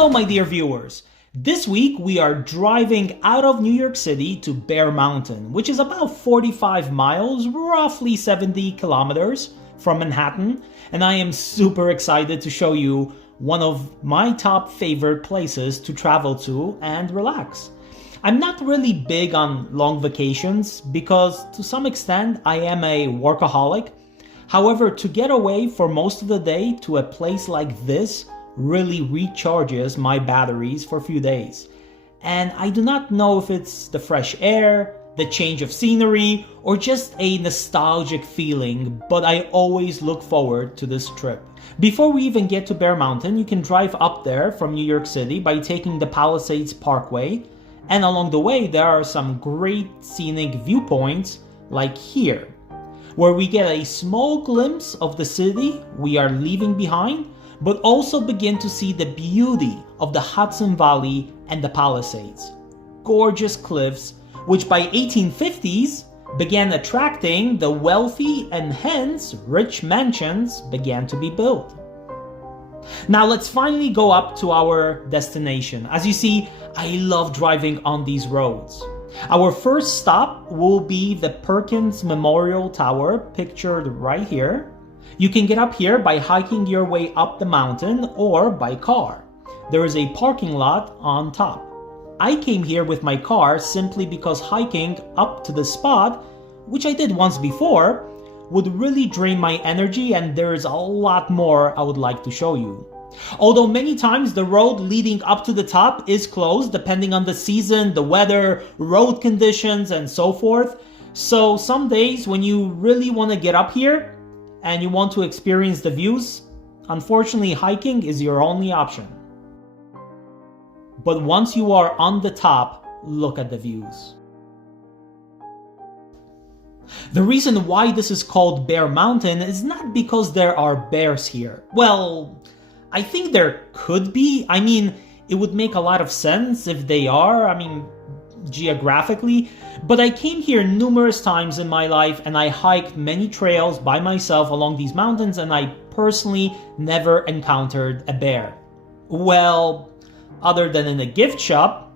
Hello my dear viewers. This week we are driving out of New York City to Bear Mountain, which is about 45 miles, roughly 70 kilometers from Manhattan, and I am super excited to show you one of my top favorite places to travel to and relax. I'm not really big on long vacations because to some extent I am a workaholic. However, to get away for most of the day to a place like this really recharges my batteries for a few days. And I do not know if it's the fresh air, the change of scenery, or just a nostalgic feeling, but I always look forward to this trip. Before we even get to Bear Mountain, you can drive up there from New York City by taking the Palisades Parkway, and along the way there are some great scenic viewpoints like here, where we get a small glimpse of the city we are leaving behind, but also begin to see the beauty of the Hudson Valley and the Palisades. Gorgeous cliffs, which by 1850s began attracting the wealthy and hence rich mansions began to be built. Now let's finally go up to our destination. As you see, I love driving on these roads. Our first stop will be the Perkins Memorial Tower, pictured right here. You can get up here by hiking your way up the mountain or by car. There is a parking lot on top. I came here with my car simply because hiking up to the spot, which I did once before, would really drain my energy, and there is a lot more I would like to show you. Although many times the road leading up to the top is closed depending on the season, the weather, road conditions, and so forth. So some days when you really want to get up here and you want to experience the views, unfortunately hiking is your only option. But once you are on the top, look at the views. The reason why this is called Bear Mountain is not because there are bears here. Well, I think there could be. I mean, it would make a lot of sense if they are, geographically. But I came here numerous times in my life and I hiked many trails by myself along these mountains, and I personally never encountered a bear. Well, other than in a gift shop.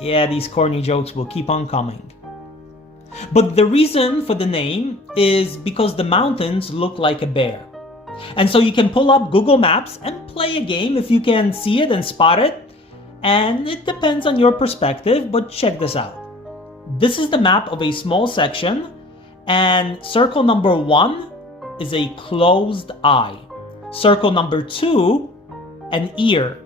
Yeah, these corny jokes will keep on coming. But the reason for the name is because the mountains look like a bear. And so you can pull up Google Maps and play a game if you can see it and spot it. And it depends on your perspective, but check this out. This is the map of a small section, and circle number 1 is a closed eye. Circle number 2, an ear.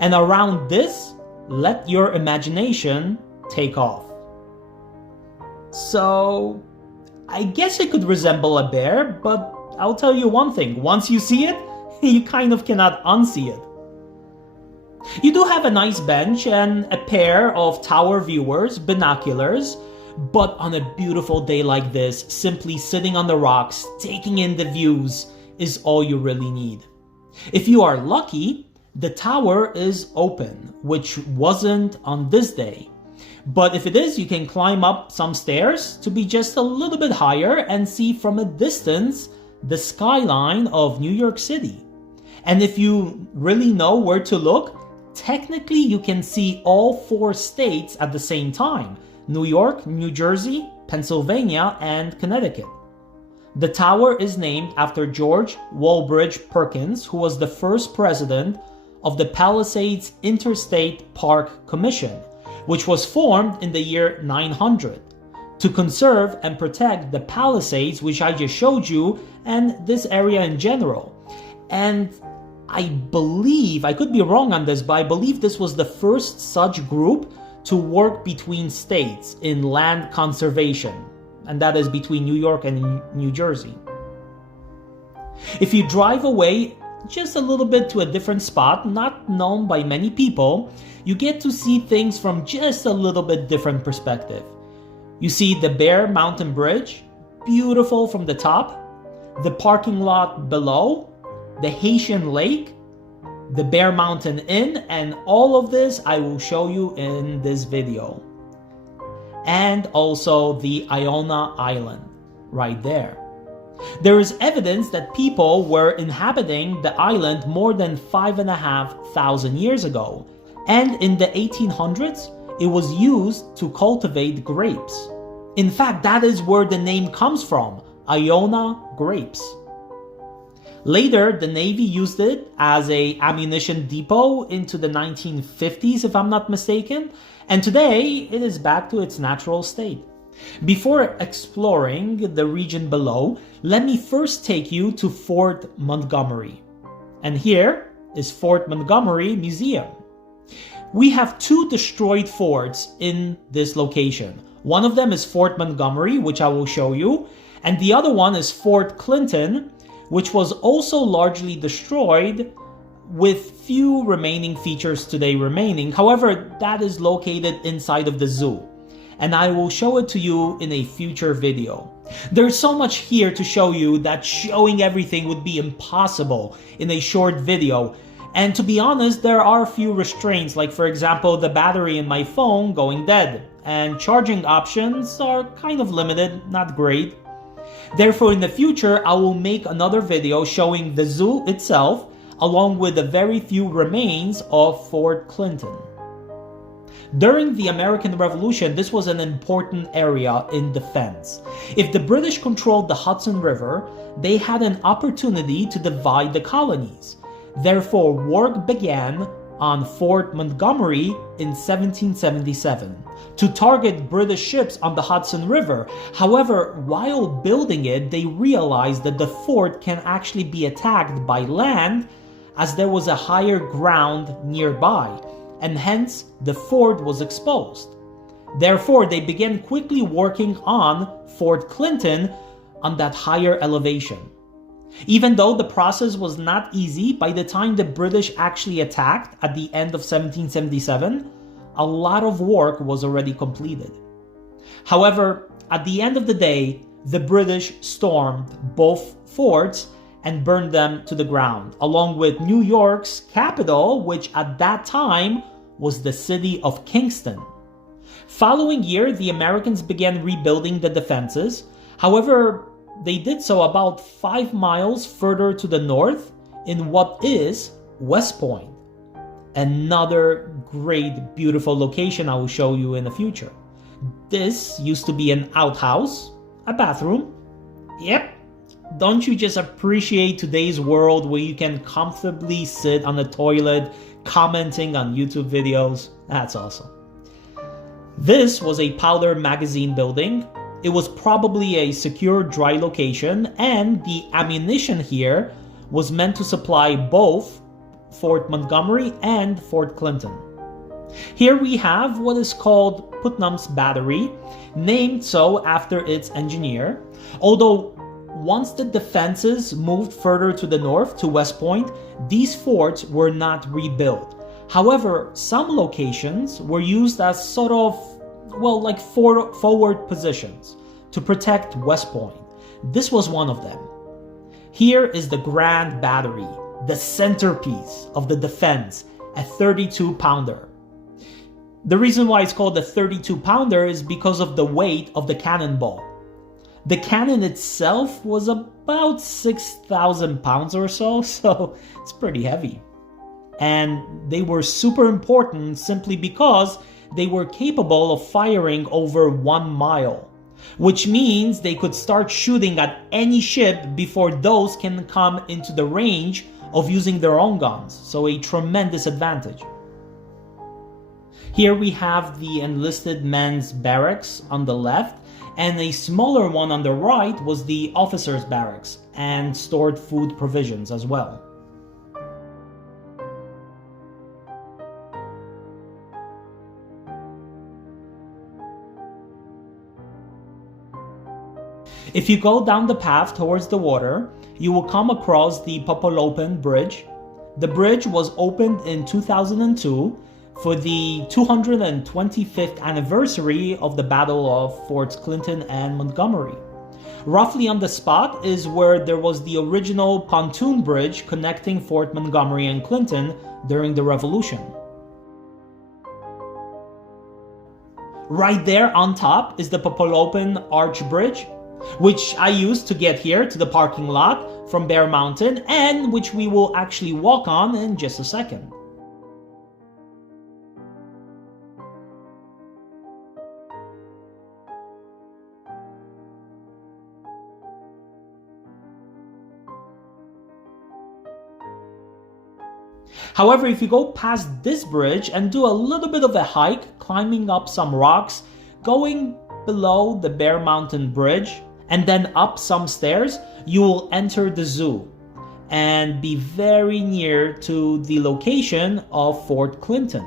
And around this, let your imagination take off. So, I guess it could resemble a bear, but I'll tell you one thing. Once you see it, you kind of cannot unsee it. You do have a nice bench and a pair of tower viewers, binoculars, but on a beautiful day like this, simply sitting on the rocks, taking in the views is all you really need. If you are lucky, the tower is open, which wasn't on this day. But if it is, you can climb up some stairs to be just a little bit higher and see from a distance the skyline of New York City. And if you really know where to look, technically you can see all 4 states at the same time: New York, New Jersey, Pennsylvania, and Connecticut. The tower is named after George Walbridge Perkins, who was the first president of the Palisades Interstate Park Commission, which was formed in the year 900 to conserve and protect the Palisades, which I just showed you, and this area in general. And I believe, I could be wrong on this, but I believe this was the first such group to work between states in land conservation, and that is between New York and New Jersey. If you drive away just a little bit to a different spot, not known by many people, you get to see things from just a little bit different perspective. You see the Bear Mountain Bridge, beautiful from the top, the parking lot below, the Hessian Lake, the Bear Mountain Inn, and all of this I will show you in this video. And also the Iona Island, right there. There is evidence that people were inhabiting the island more than 5,500 years ago, and in the 1800s, it was used to cultivate grapes. In fact, that is where the name comes from, Iona grapes. Later, the Navy used it as an ammunition depot into the 1950s, if I'm not mistaken, and today it is back to its natural state. Before exploring the region below, let me first take you to Fort Montgomery. And here is Fort Montgomery Museum. We have two destroyed forts in this location. One of them is Fort Montgomery, which I will show you, and the other one is Fort Clinton, which was also largely destroyed with few remaining features today remaining. However, that is located inside of the zoo, and I will show it to you in a future video. There's so much here to show you that showing everything would be impossible in a short video. And to be honest, there are a few restraints, like for example, the battery in my phone going dead, and charging options are kind of limited, not great. Therefore, in the future, I will make another video showing the zoo itself, along with the very few remains of Fort Clinton. During the American Revolution, this was an important area in defense. If the British controlled the Hudson River, they had an opportunity to divide the colonies. Therefore, work began on Fort Montgomery in 1777 to target British ships on the Hudson River. However, while building it, they realized that the fort can actually be attacked by land, as there was a higher ground nearby, and hence the fort was exposed. Therefore, they began quickly working on Fort Clinton on that higher elevation. Even though the process was not easy, by the time the British actually attacked at the end of 1777, a lot of work was already completed. However, at the end of the day, the British stormed both forts and burned them to the ground, along with New York's capital, which at that time was the city of Kingston. Following year, the Americans began rebuilding the defenses. However, they did so about 5 miles further to the north in what is West Point. Another great, beautiful location I will show you in the future. This used to be an outhouse, a bathroom. Yep. Don't you just appreciate today's world where you can comfortably sit on the toilet commenting on YouTube videos? That's awesome. This was a powder magazine building. It was probably a secure dry location, and the ammunition here was meant to supply both Fort Montgomery and Fort Clinton. Here we have what is called Putnam's Battery, named so after its engineer. Although once the defenses moved further to the north to West Point, these forts were not rebuilt. However, some locations were used as sort of, well, like forward positions to protect West Point. This was one of them. Here is the Grand Battery, the centerpiece of the defense, a 32-pounder. The reason why it's called a 32-pounder is because of the weight of the cannonball. The cannon itself was about 6,000 pounds or so it's pretty heavy. And they were super important simply because they were capable of firing over 1 mile, which means they could start shooting at any ship before those can come into the range of using their own guns, so a tremendous advantage. Here we have the enlisted men's barracks on the left, and a smaller one on the right was the officers' barracks, and stored food provisions as well. If you go down the path towards the water, you will come across the Popolopan Bridge. The bridge was opened in 2002 for the 225th anniversary of the Battle of Forts Clinton and Montgomery. Roughly on the spot is where there was the original pontoon bridge connecting Fort Montgomery and Clinton during the Revolution. Right there on top is the Popolopan Arch Bridge. which I used to get here to the parking lot from Bear Mountain, and which we will actually walk on in just a second. However, if you go past this bridge and do a little bit of a hike, climbing up some rocks, going below the Bear Mountain Bridge, and then up some stairs, you will enter the zoo and be very near to the location of Fort Clinton.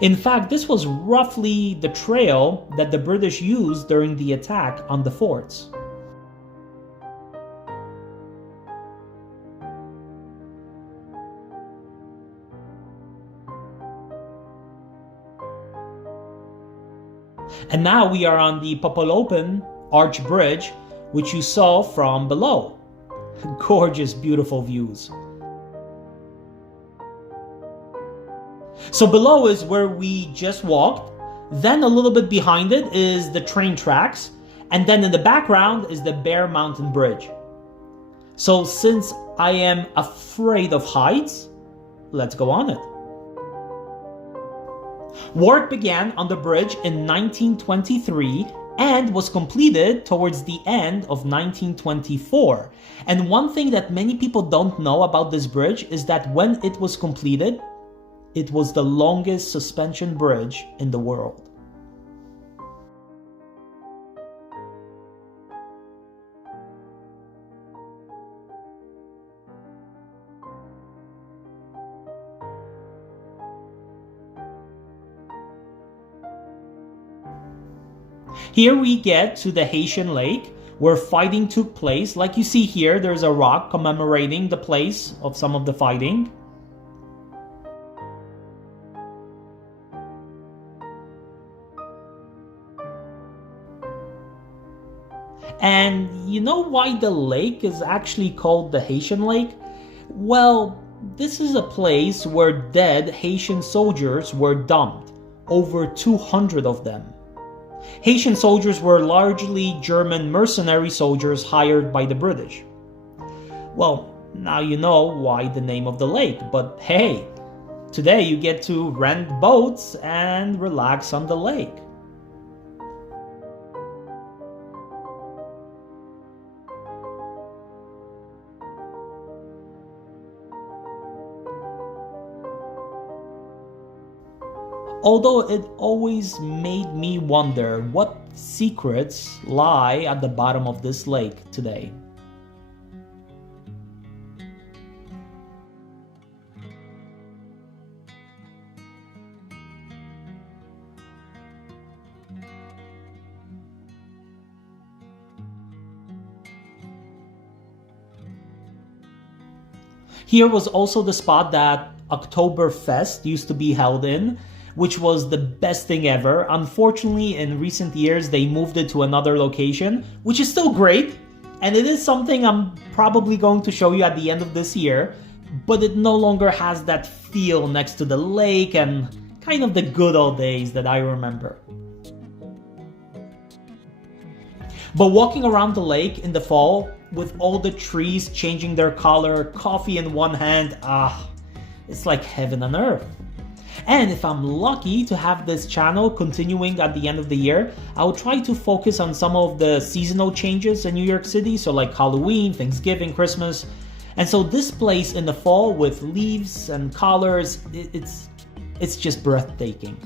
In fact, this was roughly the trail that the British used during the attack on the forts. And now we are on the Popolopan Arch Bridge, which you saw from below. Gorgeous, beautiful views. So below is where we just walked. Then a little bit behind it is the train tracks. And then in the background is the Bear Mountain Bridge. So since I am afraid of heights, let's go on it. Work began on the bridge in 1923 and was completed towards the end of 1924. And one thing that many people don't know about this bridge is that when it was completed, it was the longest suspension bridge in the world. Here we get to the Hessian Lake, where fighting took place. Like you see here, there's a rock commemorating the place of some of the fighting. And you know why the lake is actually called the Hessian Lake? Well, this is a place where dead Haitian soldiers were dumped, over 200 of them. Haitian soldiers were largely German mercenary soldiers hired by the British. Well, now you know why the name of the lake, but hey, today you get to rent boats and relax on the lake. Although it always made me wonder what secrets lie at the bottom of this lake today. Here was also the spot that Oktoberfest used to be held in, which was the best thing ever. Unfortunately, in recent years, they moved it to another location, which is still great. And it is something I'm probably going to show you at the end of this year, but it no longer has that feel next to the lake and kind of the good old days that I remember. But walking around the lake in the fall, with all the trees changing their color, coffee in one hand, it's like heaven on earth. And if I'm lucky to have this channel continuing at the end of the year, I'll try to focus on some of the seasonal changes in New York City, so like Halloween, Thanksgiving, Christmas. And so this place in the fall with leaves and colors, it's just breathtaking.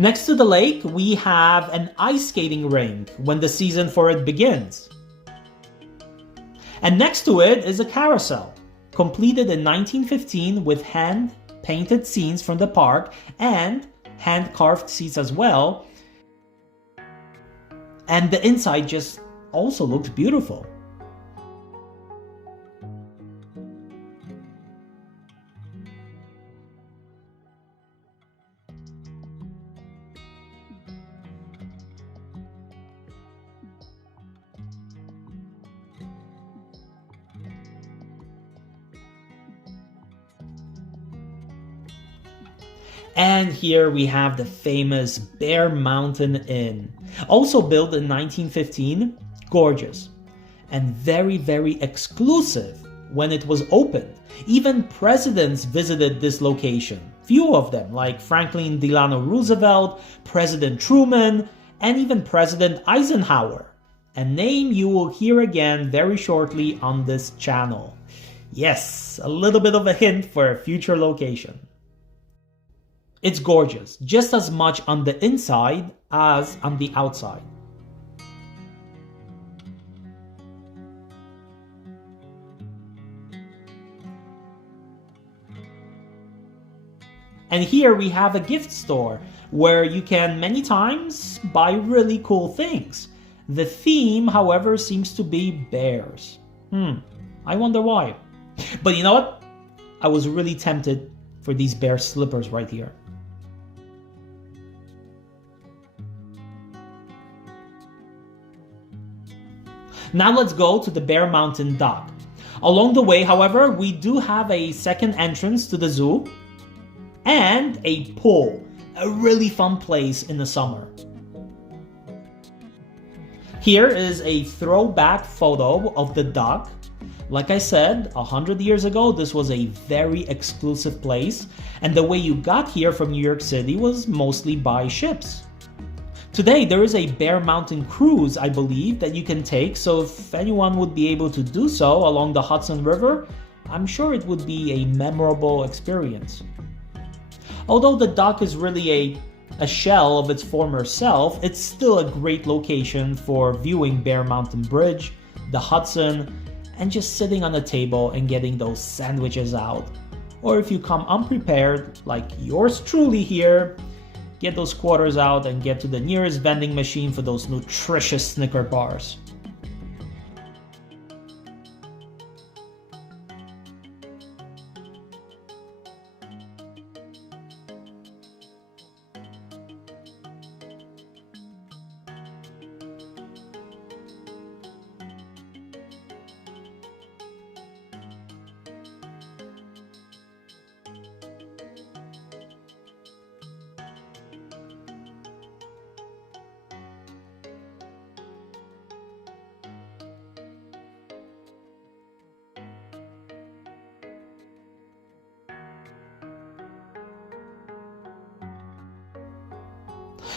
Next to the lake, we have an ice skating rink when the season for it begins. And next to it is a carousel, completed in 1915 with hand-painted scenes from the park and hand-carved seats as well. And the inside just also looks beautiful. And here we have the famous Bear Mountain Inn, also built in 1915, gorgeous and very, very exclusive when it was opened. Even presidents visited this location, few of them like Franklin Delano Roosevelt, President Truman, and even President Eisenhower, a name you will hear again very shortly on this channel. Yes, a little bit of a hint for a future location. It's gorgeous, just as much on the inside as on the outside. And here we have a gift store where you can many times buy really cool things. The theme, however, seems to be bears. I wonder why. But you know what? I was really tempted for these bear slippers right here. Now let's go to the Bear Mountain dock. Along the way, however, we do have a second entrance to the zoo and a pool, a really fun place in the summer. Here is a throwback photo of the dock. Like I said, 100 years ago, this was a very exclusive place, and the way you got here from New York City was mostly by ships. Today, there is a Bear Mountain cruise, I believe, that you can take, so if anyone would be able to do so along the Hudson River, I'm sure it would be a memorable experience. Although the dock is really a shell of its former self, it's still a great location for viewing Bear Mountain Bridge, the Hudson, and just sitting on a table and getting those sandwiches out. Or if you come unprepared, like yours truly here, get those quarters out and get to the nearest vending machine for those nutritious Snicker bars.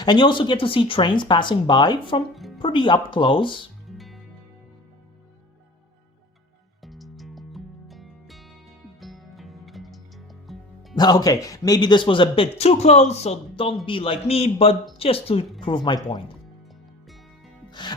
And you also get to see trains passing by from pretty up close. Okay, maybe this was a bit too close, so don't be like me, but just to prove my point.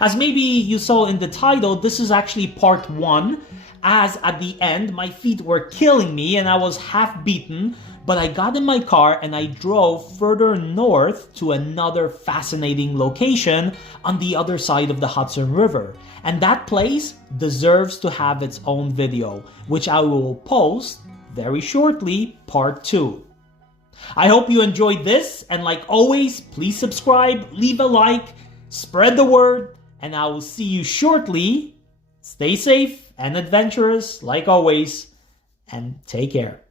As maybe you saw in the title, this is actually part 1, as at the end my feet were killing me and I was half beaten, but I got in my car and I drove further north to another fascinating location on the other side of the Hudson River. And that place deserves to have its own video, which I will post very shortly, part 2. I hope you enjoyed this, and like always, please subscribe, leave a like, spread the word, and I will see you shortly. Stay safe and adventurous like always, and take care.